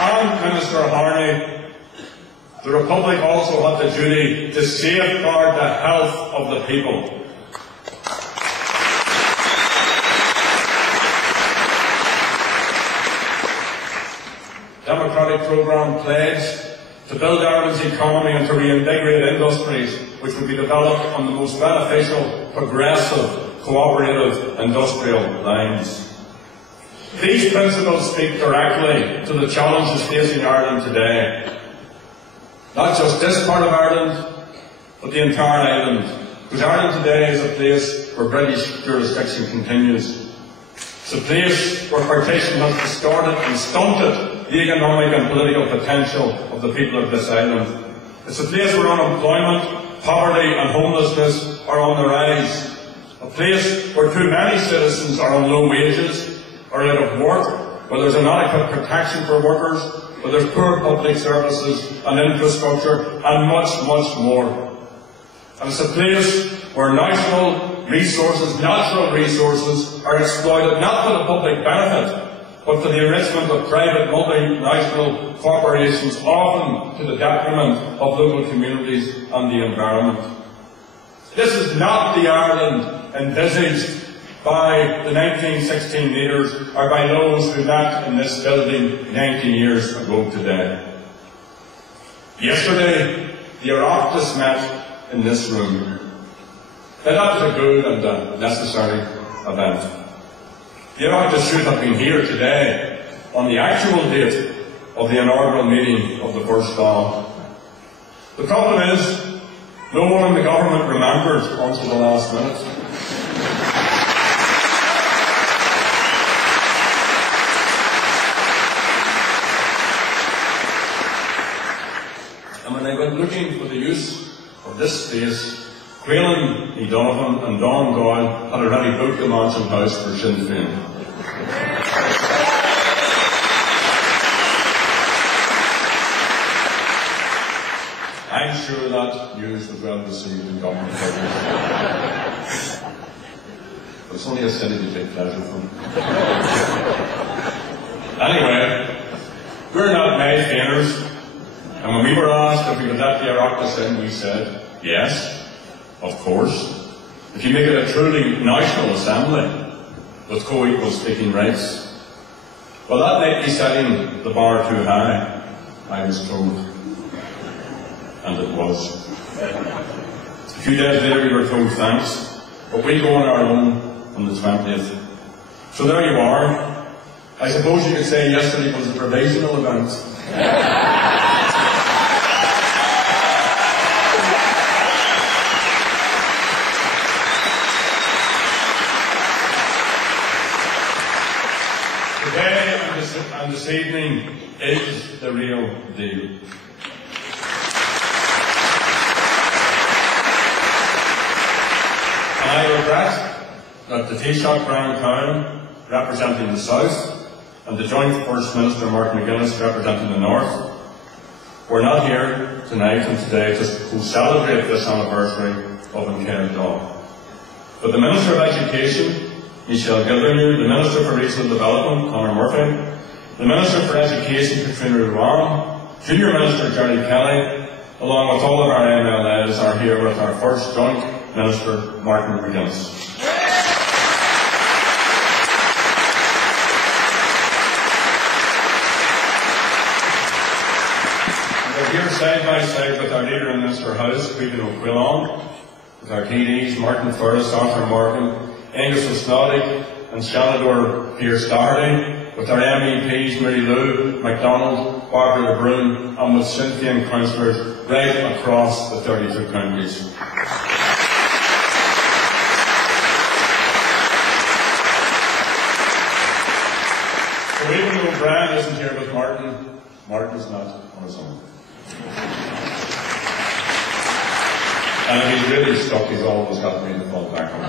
and Minister Harney, the Republic also had the duty to safeguard the health of the people. Democratic programme pledged to build Ireland's economy and to reinvigorate industries which would be developed on the most beneficial, progressive, cooperative industrial lines. These principles speak directly to the challenges facing Ireland today. Not just this part of Ireland, but the entire island, because Ireland today is a place where British jurisdiction continues. It's a place where partition has distorted and stunted the economic and political potential of the people of this island. It's a place where unemployment, poverty and homelessness are on the rise. A place where too many citizens are on low wages, are out of work, where there's inadequate protection for workers, where there's poor public services and infrastructure, and much, much more. And it's a place where natural resources are exploited not for the public benefit, but for the enrichment of private multinational corporations, often to the detriment of local communities and the environment. This is not the Ireland envisaged by the 1916 leaders or by those who met in this building 90 years ago today. Yesterday, the Oireachtas met in this room. Now, that was a good and a necessary event. The Oireachtas should have been here today on the actual date of the inaugural meeting of the First Dáil. The problem is, no one in the government remembered until the last minute. And when I went looking for the use of this space, Quaylen E. Donovan and Don Doyle had already booked the Mansion House for Sinn Féin. I'm sure that news was well received in government circles. But it's only a city to take pleasure from. Anyway, we're not May Féiners, and when we were asked if we could let the Oireachtas in, we said, yes, of course. If you make it a truly national assembly with co-equal speaking rights. Well, that might be setting the bar too high, I was told. And it was. A few days later we were told thanks, but we go on our own on the 20th. So there you are. I suppose you could say yesterday was a provisional event. Today and this evening is the real deal. And I regret that the Taoiseach Brian Cowan, representing the South, and the Joint First Minister Mark McGuinness, representing the North, we're not here tonight and today to celebrate this anniversary of An Chéad Dáil. But the Minister of Education, Michelle Gildernew, the Minister for Regional Development, Conor Murphy, the Minister for Education, Katrina Ruan, Junior Minister Gerry Kelly, along with all of our MLAs, are here with our first joint Minister, Martin McGuinness. We're here side by side with our leader in Minister House, Quaylen O'Quillan, with our TDs, Martin Furris, Arthur Morgan, Angus O'Snoddy and Shanador Pierce Doherty, with our MEPs Mary Lou, MacDonald, Barbara LeBrun, and with Sinn Féin councillors right across the 32 counties. So even though Brian isn't here with Martin, Martin's not on his own. And if he's really stuck, he's always got me to fall back on.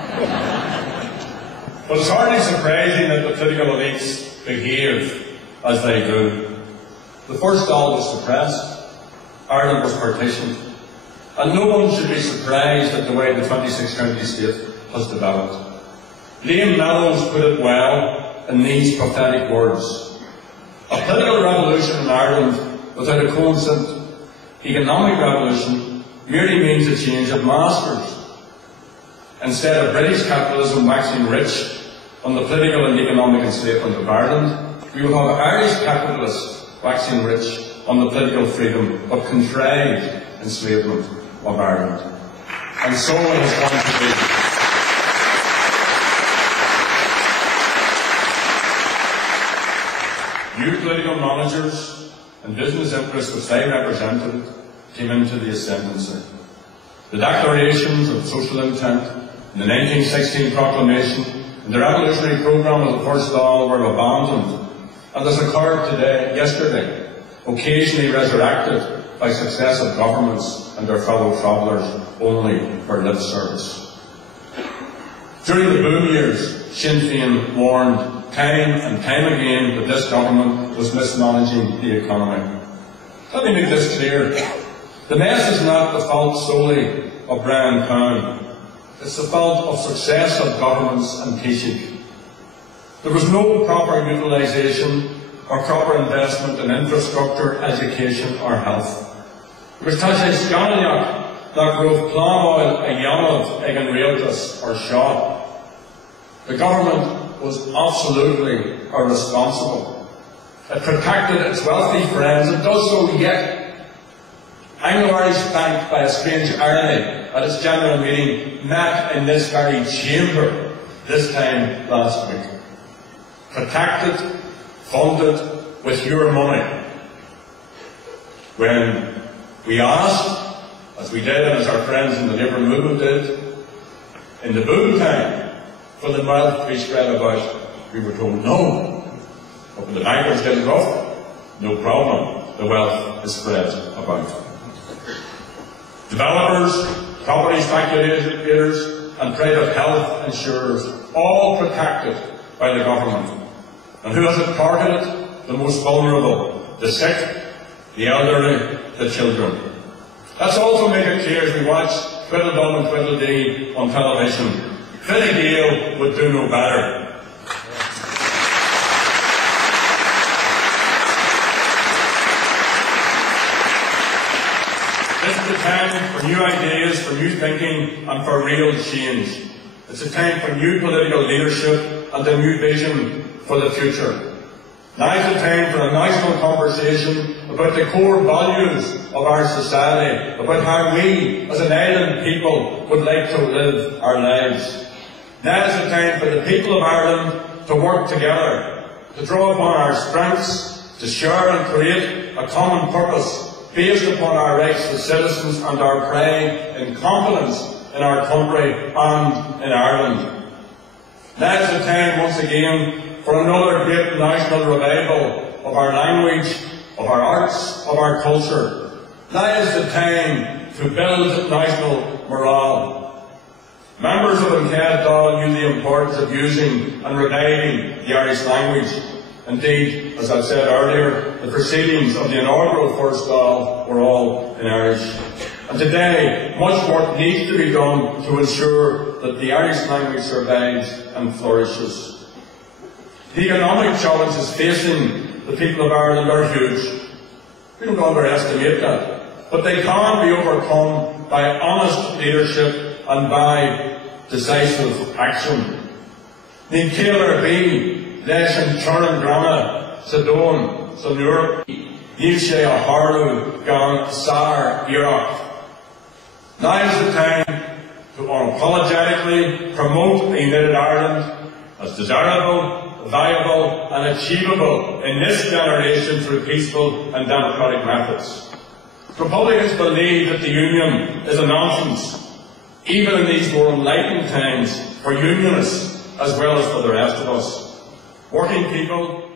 But it's hardly surprising that the political elites behave as they do. The First Dáil was suppressed, Ireland was partitioned, and no one should be surprised at the way the 26-county state has developed. Liam Mellows put it well in these prophetic words: A political revolution in Ireland without a constant economic revolution merely means a change of masters. Instead of British capitalism waxing rich on the political and economic enslavement of Ireland, we will have Irish capitalists waxing rich on the political freedom but contrived enslavement of Ireland. And so it is going to be. New political managers and business interests which they represented came into the ascendancy. The declarations of social intent in the 1916 proclamation and the revolutionary programme of the First Dáil were abandoned, and as occurred yesterday, occasionally resurrected by successive governments and their fellow travellers only for lip service. During the boom years, Sinn Féin warned time and time again that this government was mismanaging the economy. Let me make this clear. The mess is not the fault solely of Brian Pound. It's the fault of successive governments and Taoiseach. There was no proper utilisation or proper investment in infrastructure, education or health. It was Taoiseach Scanloniach that grove palm oil a Yonov ag an Rialtas or shot. The government was absolutely irresponsible. It protected its wealthy friends. It does so yet. Anglo-Irish Bank, by a strange irony, at its general meeting, met in this very chamber this time last week. Protected, funded with your money. When we asked, as we did and as our friends in the Labour movement did, in the boom time, for the wealth to be spread about, we were told no. But when the bankers get it off, no problem, the wealth is spread about. Developers, property speculators and private health insurers, all protected by the government. And who has it targeted? The most vulnerable, the sick, the elderly, the children. Let's also make it clear as we watch Tweedledum and Tweedledee on television. Fine Gael would do no better. This is a time for new ideas, for new thinking and for real change. It's a time for new political leadership and a new vision for the future. Now is the time for a national conversation about the core values of our society, about how we, as an island people, would like to live our lives. Now is the time for the people of Ireland to work together, to draw upon our strengths, to share and create a common purpose based upon our rights as citizens and our pride and confidence in our country and in Ireland. Now is the time, once again, for another great national revival of our language, of our arts, of our culture. Now is the time to build national morale. Members of An Chéad Dáil knew the importance of using and reviving the Irish language. Indeed, as I've said earlier, the proceedings of the inaugural First Dáil were all in Irish. And today, much work needs to be done to ensure that the Irish language survives and flourishes. The economic challenges facing the people of Ireland are huge. We don't underestimate that. But they can be overcome by honest leadership and by decisive action. Ní céilear bí leis an teorann grama sa dón sa nuair níl sé a tharlú gan sár iarracht. Now is the time to unapologetically promote a united Ireland as desirable, viable and achievable in this generation through peaceful and democratic methods. Republicans believe that the Union is a nonsense, even in these more enlightened times, for Unionists as well as for the rest of us. Working people